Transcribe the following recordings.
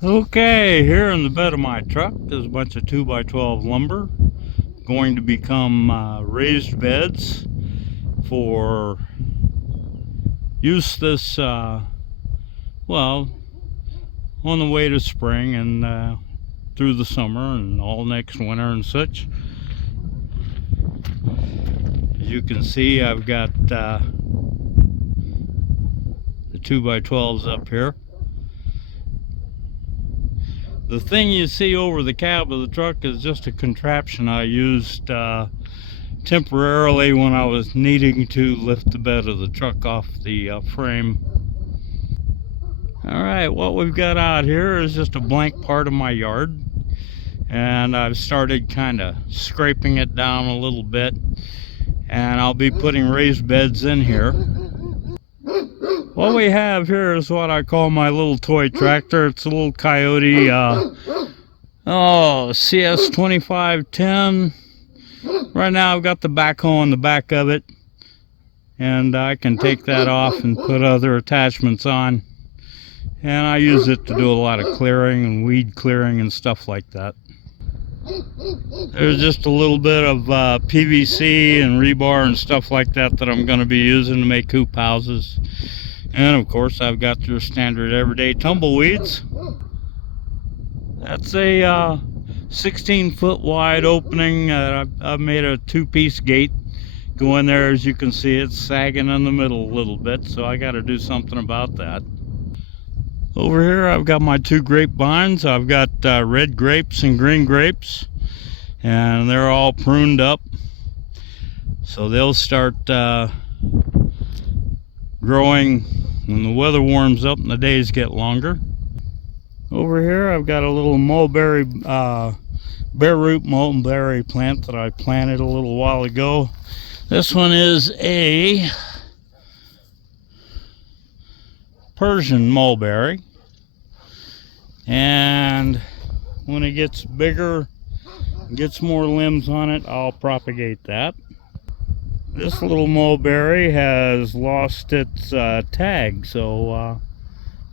Okay, here in the bed of my truck is a bunch of 2x12 lumber going to become raised beds for use this, well, on the way to spring and through the summer and all next winter and such. As you can see, I've got the 2x12s up here. The thing you see over the cab of the truck is just a contraption I used temporarily when I was needing to lift the bed of the truck off the frame. Alright, what we've got out here is just a blank part of my yard, and I've started kind of scraping it down a little bit, and I'll be putting raised beds in here. What we have here is what I call my little toy tractor. It's a little Coyote CS 2510. Right now I've got the backhoe on the back of it, and I can take that off and put other attachments on, and I use it to do a lot of clearing and weed clearing and stuff like that. There's just a little bit of PVC and rebar and stuff like that that I'm going to be using to make hoop houses. And of course I've got your standard everyday tumbleweeds. That's a 16-foot wide opening. I've made a two-piece gate go in there. As you can see, it's sagging in the middle a little bit, so I got to do something about that. Over here I've got my two grapevines. I've got red grapes and green grapes, and they're all pruned up, so they'll start growing when the weather warms up and the days get longer. Over here I've got a little mulberry, bare root mulberry plant that I planted a little while ago. This one is a Persian mulberry, and when it gets bigger, gets more limbs on it, I'll propagate that. This little mulberry has lost its tag, so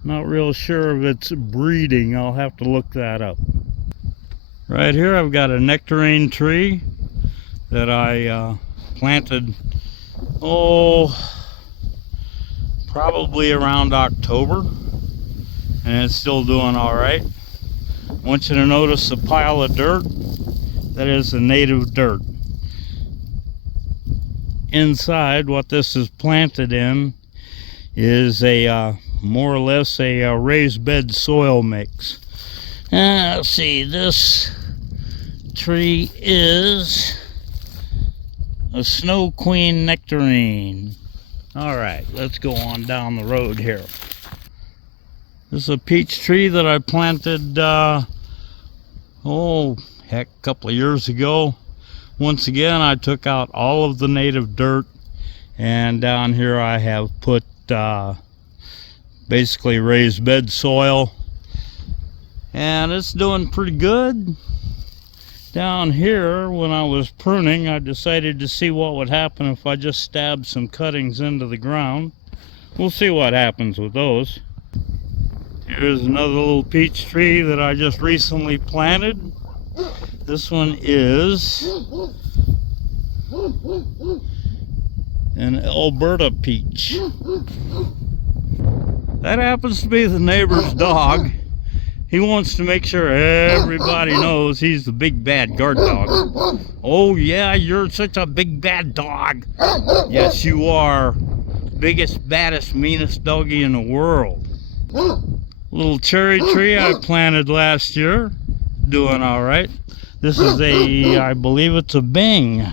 not real sure if it's breeding. I'll have to look that up. Right here I've got a nectarine tree that I planted, probably around October, and it's still doing all right. I want you to notice a pile of dirt. That is the native dirt. Inside, what this is planted in is a more or less a raised bed soil mix. Let's see, this tree is a Snow Queen nectarine. All right, let's go on down the road here. This is a peach tree that I planted, a couple of years ago. Once again, I took out all of the native dirt, and down here I have put basically raised bed soil, and it's doing pretty good. Down here, when I was pruning, I decided to see what would happen if I just stabbed some cuttings into the ground. We'll see what happens with those. Here's another little peach tree that I just recently planted. This one is an Alberta peach. That happens to be the neighbor's dog. He wants to make sure everybody knows he's the big bad guard dog. Oh yeah, you're such a big bad dog. Yes, you are. Biggest, baddest, meanest doggy in the world. Little cherry tree I planted last year. Doing all right. This is a, I believe it's a Bing.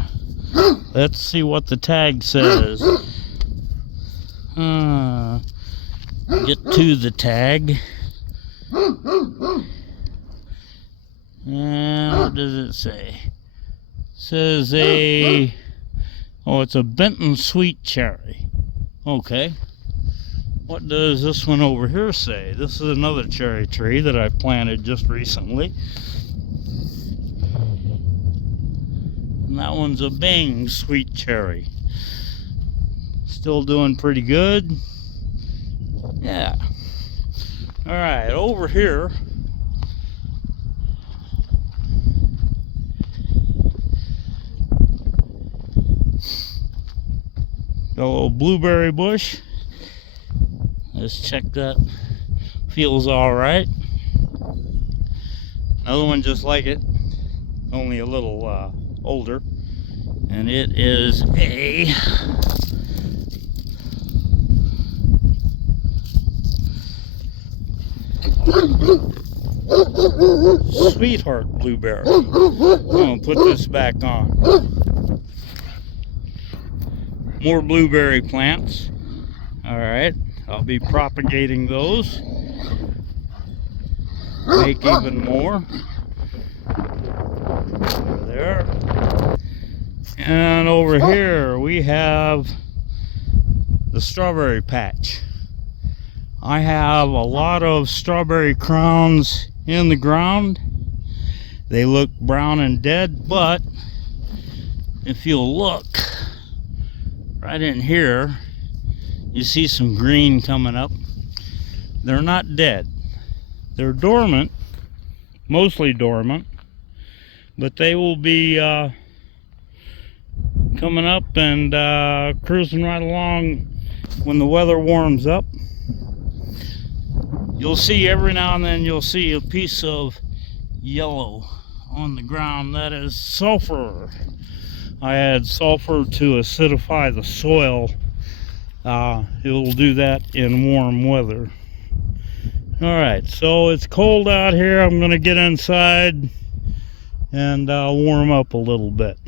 Let's see what the tag says. Get to the tag. And what does it say? It says it's a Benton sweet cherry. Okay. What does this one over here say? This is another cherry tree that I planted just recently. And that one's a Bing sweet cherry. Still doing pretty good. Yeah. Alright, over here Got a little blueberry bush. Let's check that. Feels all right. Another one just like it, only a little older, and it is a sweetheart blueberry. I'm gonna put this back on. More blueberry plants. All right, I'll be propagating those. Make even more. Over there. And over here we have the strawberry patch. I have a lot of strawberry crowns in the ground. They look brown and dead, but if you'll look right in here, you see some green coming up. They're not dead. They're dormant, mostly dormant, but they will be coming up and cruising right along when the weather warms up. You'll see every now and then, you'll see a piece of yellow on the ground. That is sulfur. I add sulfur to acidify the soil. It will do that in warm weather. Alright, so it's cold out here. I'm going to get inside and warm up a little bit.